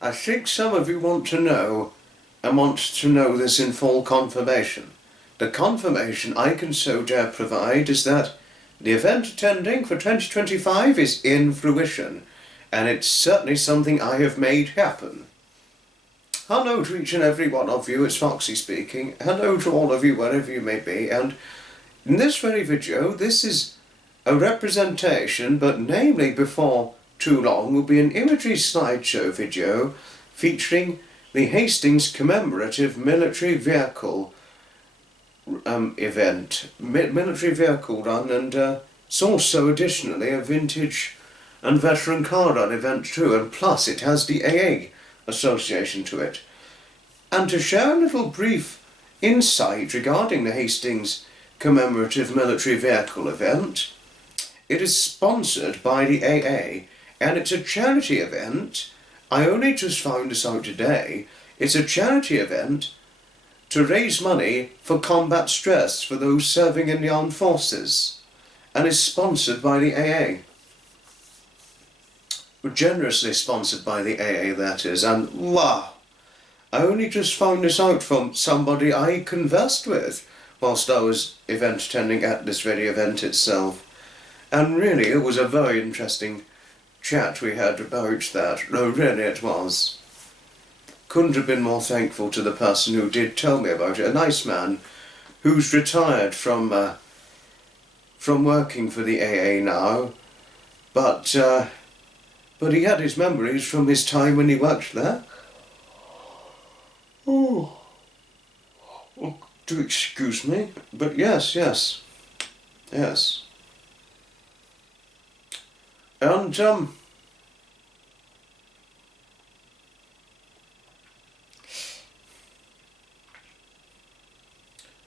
I think some of you want to know, and want to know this in full confirmation. The confirmation I can so dare provide is that the event attending for 2025 is in fruition, and it's certainly something I have made happen. Hello to each and every one of you, it's Foxy speaking. Hello to all of you wherever you may be, and in this very video, this is a representation, but namely before too long will be an imagery slideshow video featuring the Hastings Commemorative military vehicle military vehicle run, and it's also additionally a vintage and veteran car run event too, and plus it has the AA association to it. And to share a little brief insight regarding the Hastings Commemorative military vehicle event, it is sponsored by the AA, and it's a charity event. I only just found this out today. It's a charity event to raise money for combat stress for those serving in the armed forces, and is sponsored by the AA. Generously sponsored by the AA, that is, and wow, I only just found this out from somebody I conversed with whilst I was event attending at this very event itself. And really, it was a very interesting chat we had about that. No, really it was. Couldn't have been more thankful to the person who did tell me about it. A nice man who's retired from working for the AA now, but he had his memories from his time when he worked there. Oh, do excuse me, but yes. And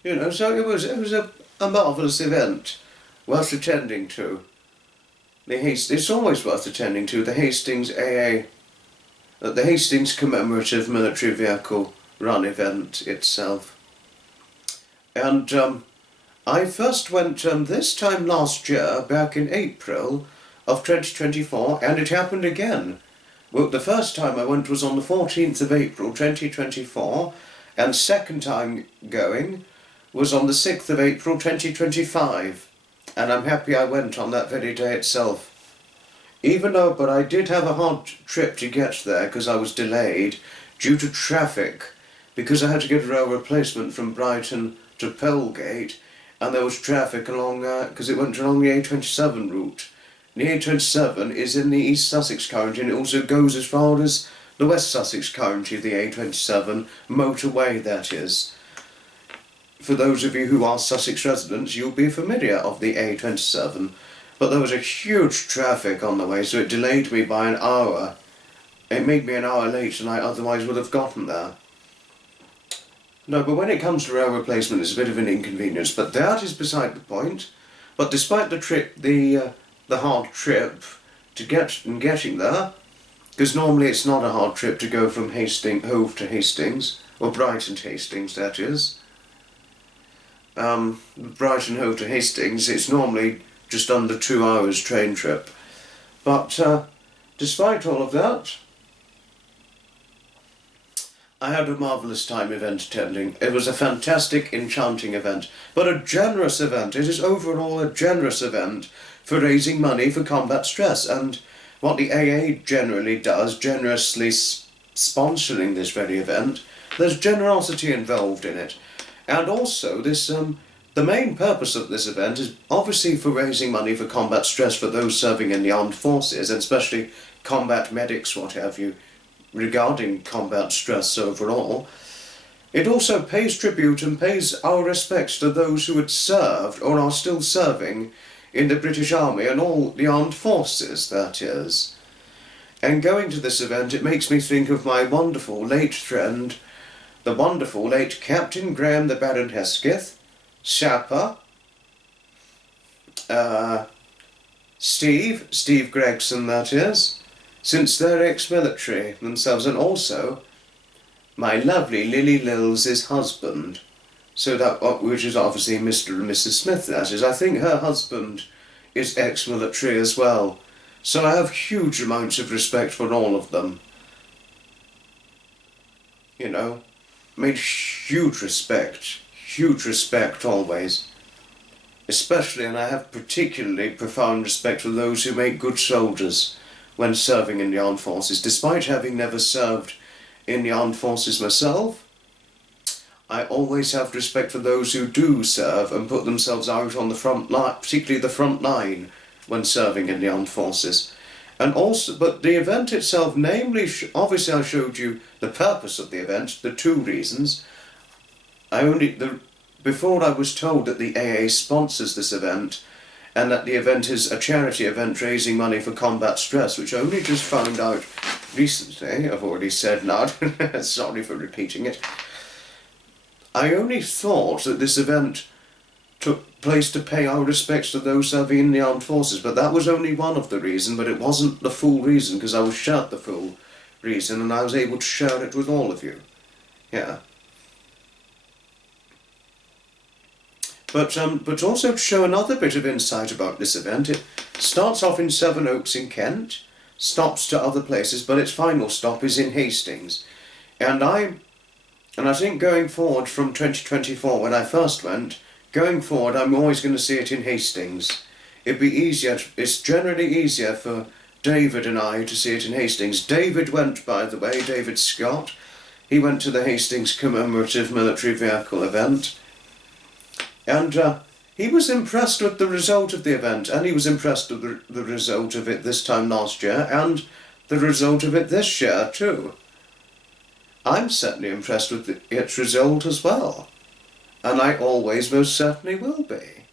you know, so it was a marvellous event, worth attending to. It's always worth attending to the Hastings AA, the Hastings Commemorative military vehicle run event itself. And I first went this time last year, back in April of 2024, and it happened again. Well, the first time I went was on the 14th of April 2024, and second time going was on the 6th of April 2025, and I'm happy I went on that very day itself. But I did have a hard trip to get there because I was delayed due to traffic, because I had to get a rail replacement from Brighton to Polegate, and there was traffic along, because it went along the A27 route. The A27 is in the East Sussex County, and it also goes as far as the West Sussex County, the A27 motorway, that is. For those of you who are Sussex residents, you'll be familiar of the A27, but there was a huge traffic on the way, so it delayed me by an hour. It made me an hour late than I otherwise would have gotten there. No, but when it comes to rail replacement, it's a bit of an inconvenience, but that is beside the point. But despite the trip, the hard trip to getting there, because normally it's not a hard trip to go from Hove to Hastings, or Brighton to Hastings, that is. Brighton Hove to Hastings, it's normally just under 2 hours train trip. But despite all of that, I had a marvellous time event attending. It was a fantastic, enchanting event, but a generous event. It is overall a generous event for raising money for combat stress, and what the AA generally does, generously sponsoring this very event, there's generosity involved in it. And also, this the main purpose of this event is obviously for raising money for combat stress for those serving in the armed forces, and especially combat medics, what have you, regarding combat stress overall. It also pays tribute and pays our respects to those who had served or are still serving in the British Army and all the armed forces, that is. And going to this event, it makes me think of my wonderful late friend, the wonderful late Captain Graham the Baron Hesketh, Sapper, Steve Gregson, that is, since they're ex-military themselves, and also my lovely Lily Lills' husband, so that, which is obviously Mr. and Mrs. Smith, that is. I think her husband is ex-military as well, so I have huge amounts of respect for all of them. you know, made huge respect always. Especially, and I have particularly profound respect for those who make good soldiers when serving in the armed forces. Despite having never served in the armed forces myself, I always have respect for those who do serve and put themselves out on the front line, particularly the front line, when serving in the armed forces. And also, but the event itself, namely, obviously I showed you the purpose of the event, the two reasons. Before I was told that the AA sponsors this event, and that the event is a charity event raising money for combat stress, which I only just found out recently. I've already said now, sorry for repeating it. I only thought that this event took place to pay our respects to those serving in the armed forces, but that was only one of the reasons, but it wasn't the full reason, because I was shared the full reason, and I was able to share it with all of you. Yeah. But also to show another bit of insight about this event, it starts off in Sevenoaks in Kent, stops to other places, but its final stop is in Hastings. And I think going forward from 2024, when I first went, going forward I'm always going to see it in Hastings. It'd be easier, it's generally easier for David and I to see it in Hastings. David went, by the way, David Scott, he went to the Hastings Commemorative Military Vehicle event. And he was impressed with the result of the event, and he was impressed with the result of it this time last year, and the result of it this year too. I'm certainly impressed with its result as well, and I always most certainly will be.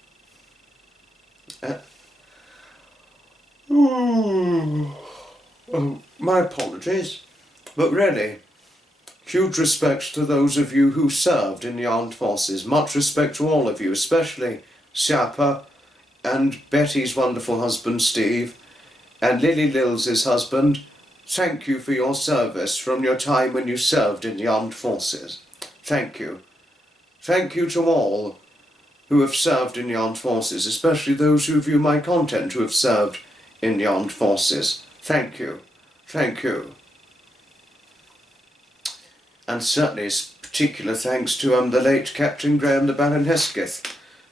My apologies, but really, huge respect to those of you who served in the armed forces. Much respect to all of you, especially Siapa and Betty's wonderful husband Steve and Lily Lills' husband. Thank you for your service from your time when you served in the armed forces. Thank you. Thank you to all who have served in the armed forces, especially those who view my content who have served in the armed forces. Thank you. Thank you. And certainly a particular thanks to the late Captain Graham the Baron Hesketh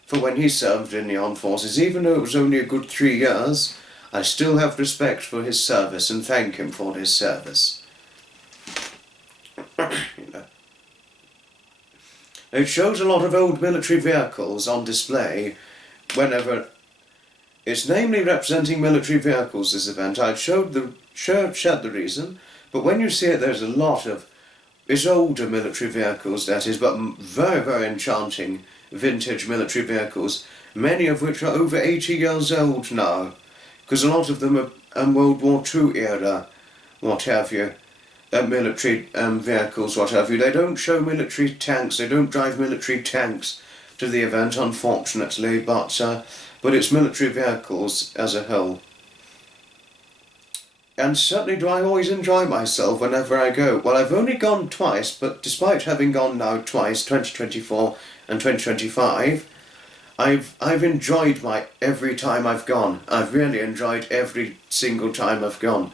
for when he served in the armed forces. Even though it was only a good 3 years, I still have respect for his service and thank him for his service. You know. It shows a lot of old military vehicles on display whenever. It's namely representing military vehicles, this event. I've shared the reason, but when you see it, there's a lot of. It's older military vehicles, that is, but very, very enchanting vintage military vehicles, many of which are over 80 years old now, because a lot of them are World War II era, what have you, military vehicles, what have you. They don't show military tanks, they don't drive military tanks to the event, unfortunately, but it's military vehicles as a whole. And certainly do I always enjoy myself whenever I go. Well, I've only gone twice, but despite having gone now twice, 2024 and 2025, I've enjoyed every time I've gone. I've really enjoyed every single time I've gone.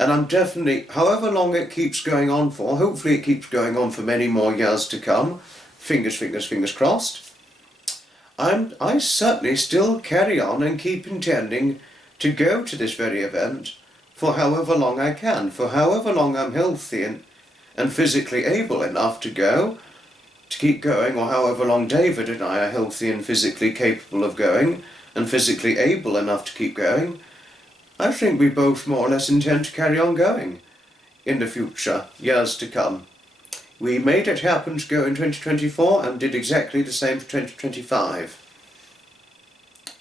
And I'm definitely, however long it keeps going on for, hopefully it keeps going on for many more years to come, fingers crossed, I certainly still carry on and keep intending to go to this very event for however long I can, for however long I'm healthy and physically able enough to go, to keep going, or however long David and I are healthy and physically capable of going, and physically able enough to keep going. I think we both more or less intend to carry on going in the future, years to come. We made it happen to go in 2024 and did exactly the same for 2025.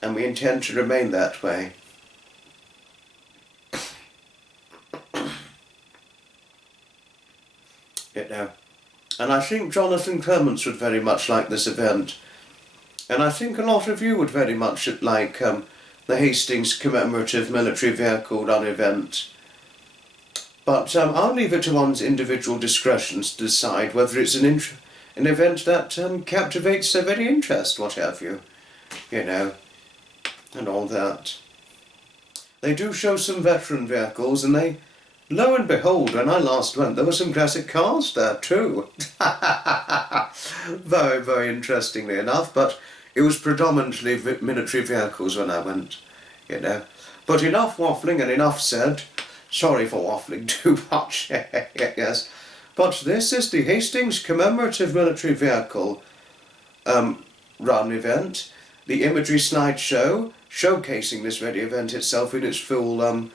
And we intend to remain that way. You know. And I think Jonathan Clements would very much like this event. And I think a lot of you would very much like the Hastings Commemorative Military Vehicle Run event. But I'll leave it to one's individual discretions to decide whether it's an event that captivates their very interest, what have you. You know, and all that. They do show some veteran vehicles, and lo and behold, when I last went, there were some classic cars there too. Very, very interestingly enough, but it was predominantly military vehicles when I went, you know. But enough waffling and enough said. Sorry for waffling too much, yes. But this is the Hastings Commemorative Military Vehicle run event, the imagery slideshow, showcasing this very event itself in its full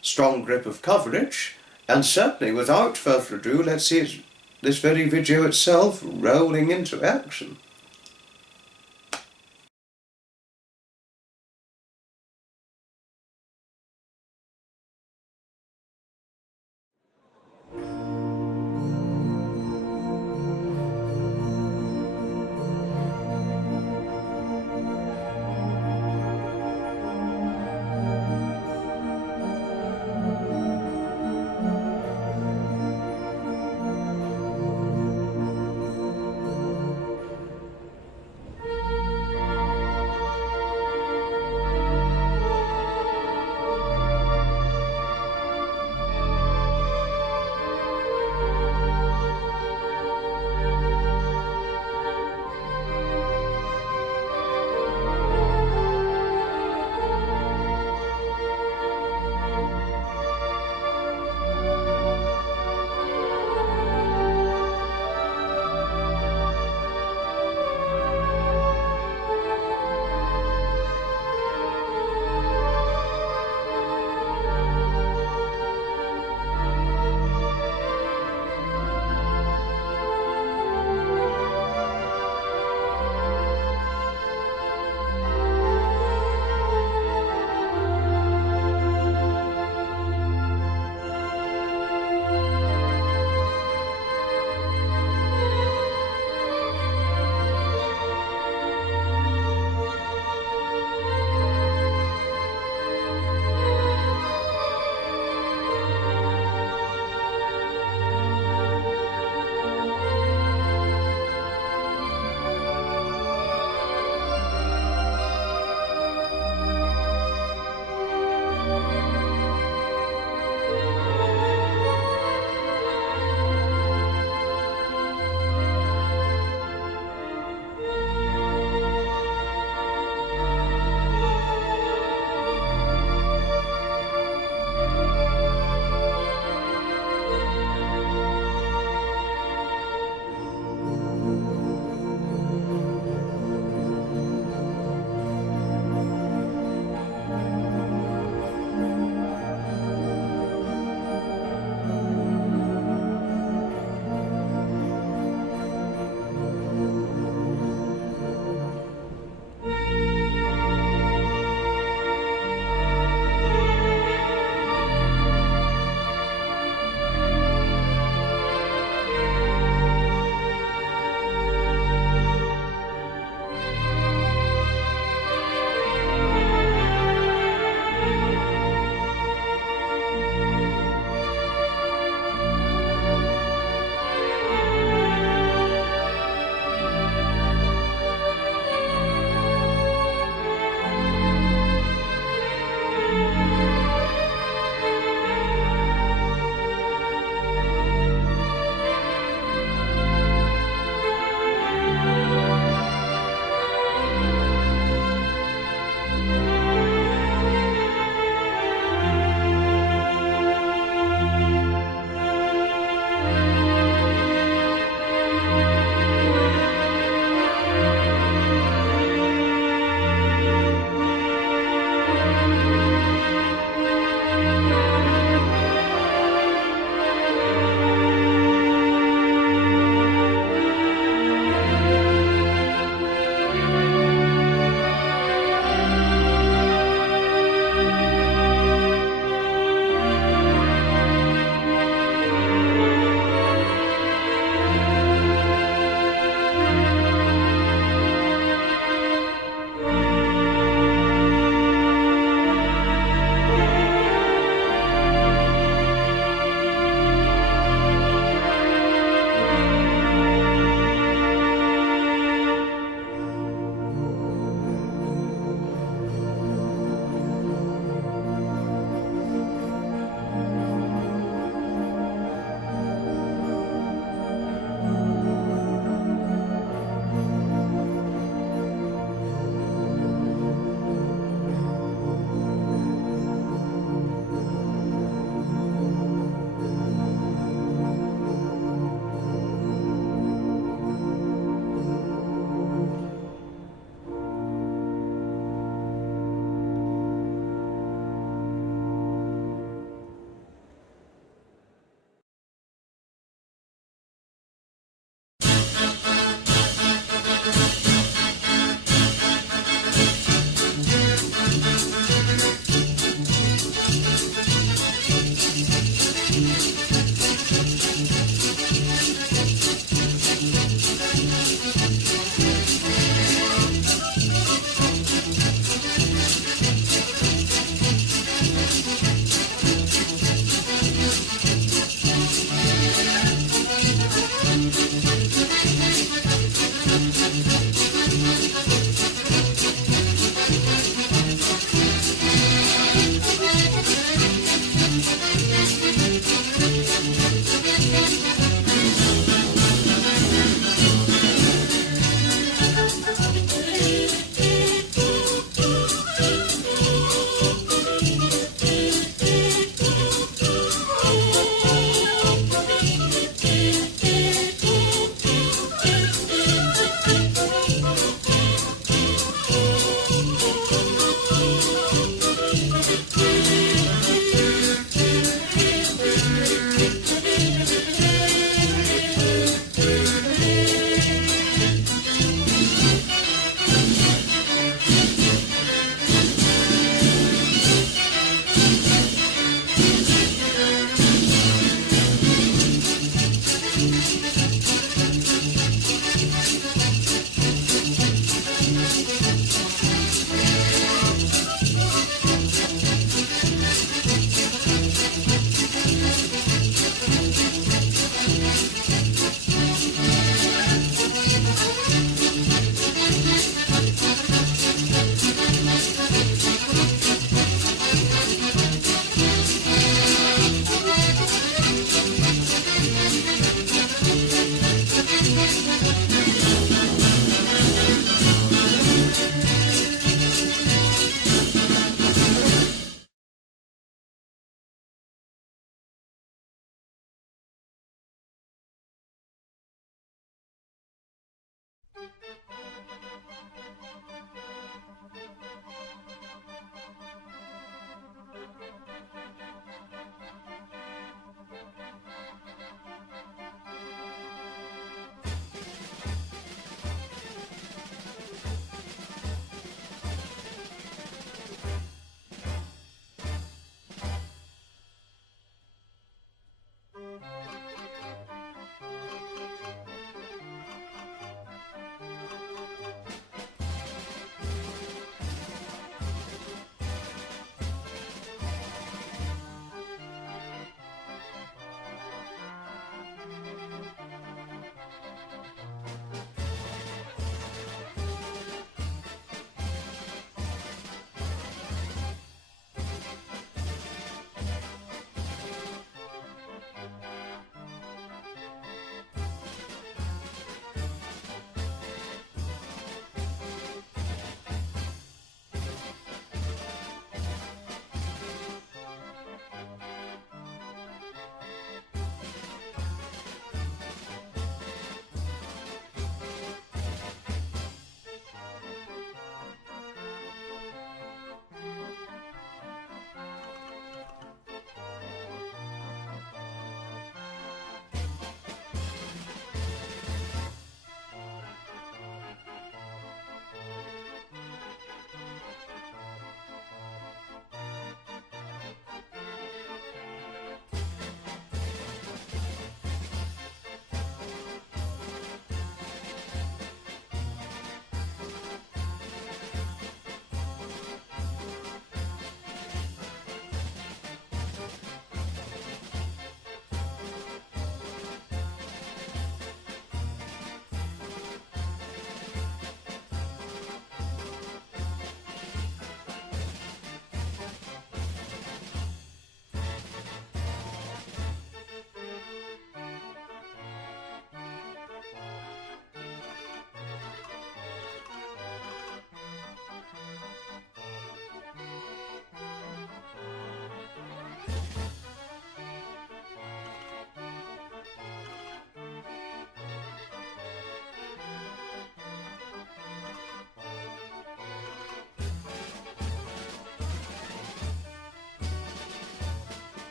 strong grip of coverage. And certainly, without further ado, let's see this very video itself rolling into action.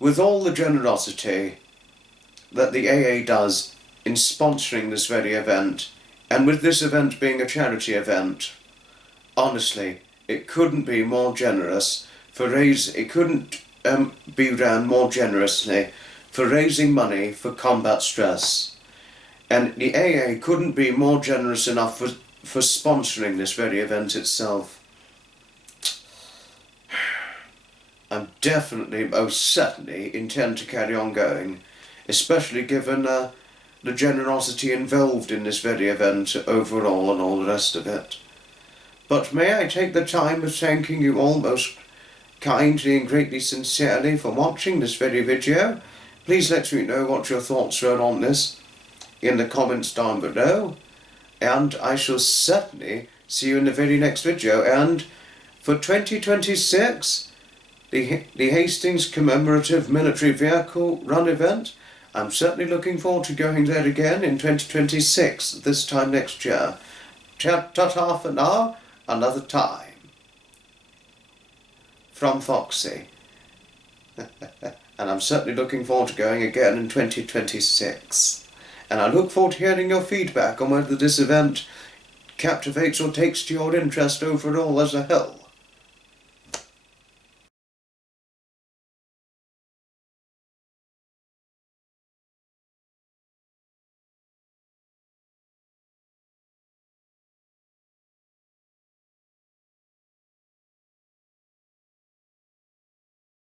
with all the generosity that the AA does in sponsoring this very event, and with this event being a charity event, honestly, it couldn't be more generous it couldn't be run more generously for raising money for combat stress. And the AA couldn't be more generous enough for sponsoring this very event itself. I definitely, most certainly, intend to carry on going, especially given the generosity involved in this very event overall and all the rest of it. But may I take the time of thanking you all most kindly and greatly sincerely for watching this very video. Please let me know what your thoughts were on this in the comments down below, and I shall certainly see you in the very next video. And for 2026, the Hastings Commemorative Military Vehicle Run event, I'm certainly looking forward to going there again in 2026, this time next year. Ta-ta for now, another time. From Foxy. And I'm certainly looking forward to going again in 2026. And I look forward to hearing your feedback on whether this event captivates or takes to your interest overall as a whole.